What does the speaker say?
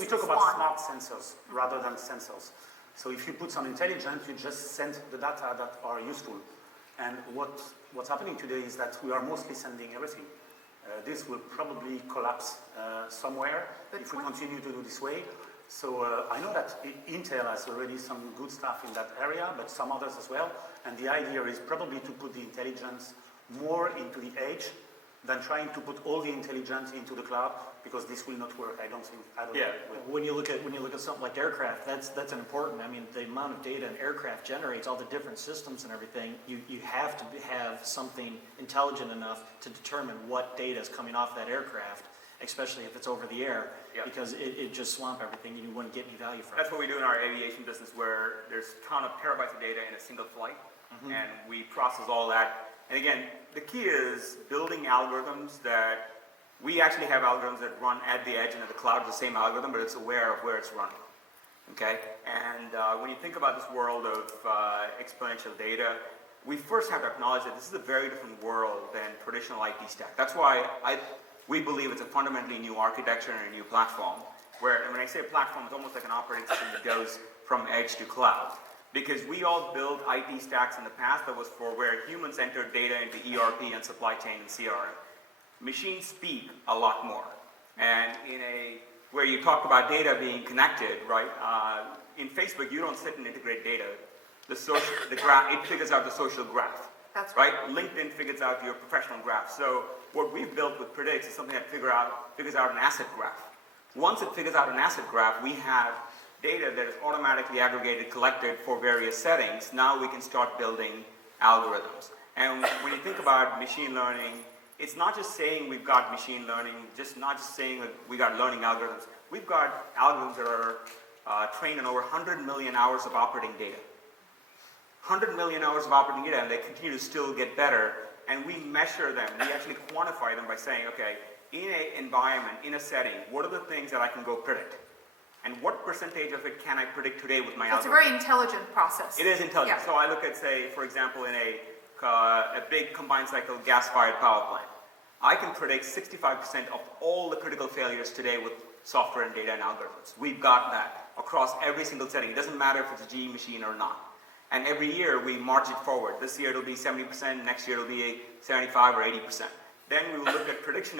we talk about smart sensors rather than sensors. So if you put some intelligence, you just send the data that are useful. And what's happening today is that we are mostly sending everything. This will probably collapse somewhere if we continue to do this way. So I know that Intel has already some good stuff in that area, but some others as well. And the idea is probably to put the intelligence more into the edge than trying to put all the intelligence into the cloud, because this will not work. I don't think. When you look at something like aircraft, that's an important. I mean, the amount of data an aircraft generates, all the different systems and everything. You have to have something intelligent enough to determine what data is coming off that aircraft, especially if it's over the air, because it just swamp everything and you wouldn't get any value from it. That's what we do in our aviation business, where there's a ton of terabytes of data in a single flight, and we process all that. And again, the key is building algorithms that we actually have algorithms that run at the edge and at the cloud, the same algorithm, but it's aware of where it's running. Okay? And when you think about this world of exponential data, we first have to acknowledge that this is a very different world than traditional IT stack. That's why we believe it's a fundamentally new architecture and a new platform, where, and when I say platform, it's almost like an operating system that goes from edge to cloud. Because we all built IT stacks in the past that was for where humans entered data into ERP and supply chain and CRM. Machines speak a lot more. And where you talk about data being connected, right? In Facebook, you don't sit and integrate data. The graph, it figures out the social graph. That's right. LinkedIn figures out your professional graph. So what we've built with Predicts is something that figures out an asset graph. Once it figures out an asset graph, we have data that is automatically aggregated, collected for various settings. Now we can start building algorithms. And when you think about machine learning, it's not just saying we've got machine learning, not just saying that we got learning algorithms. We've got algorithms that are trained on over 100 million hours of operating data. 100 million hours of operating data, and they continue to still get better. And we measure them. We actually quantify them by saying, okay, in an environment, in a setting, what are the things that I can go predict? And what percentage of it can I predict today with my algorithm? It's a very intelligent process. It is intelligent. So I look at, say, for example, in a big combined cycle gas-fired power plant, I can predict 65% of all the critical failures today with software and data and algorithms. We've got that across every single setting. It doesn't matter if it's a GE machine or not. And every year we march it forward. This year it'll be 70%, next year it'll be 75 or 80%. Then we will look at prediction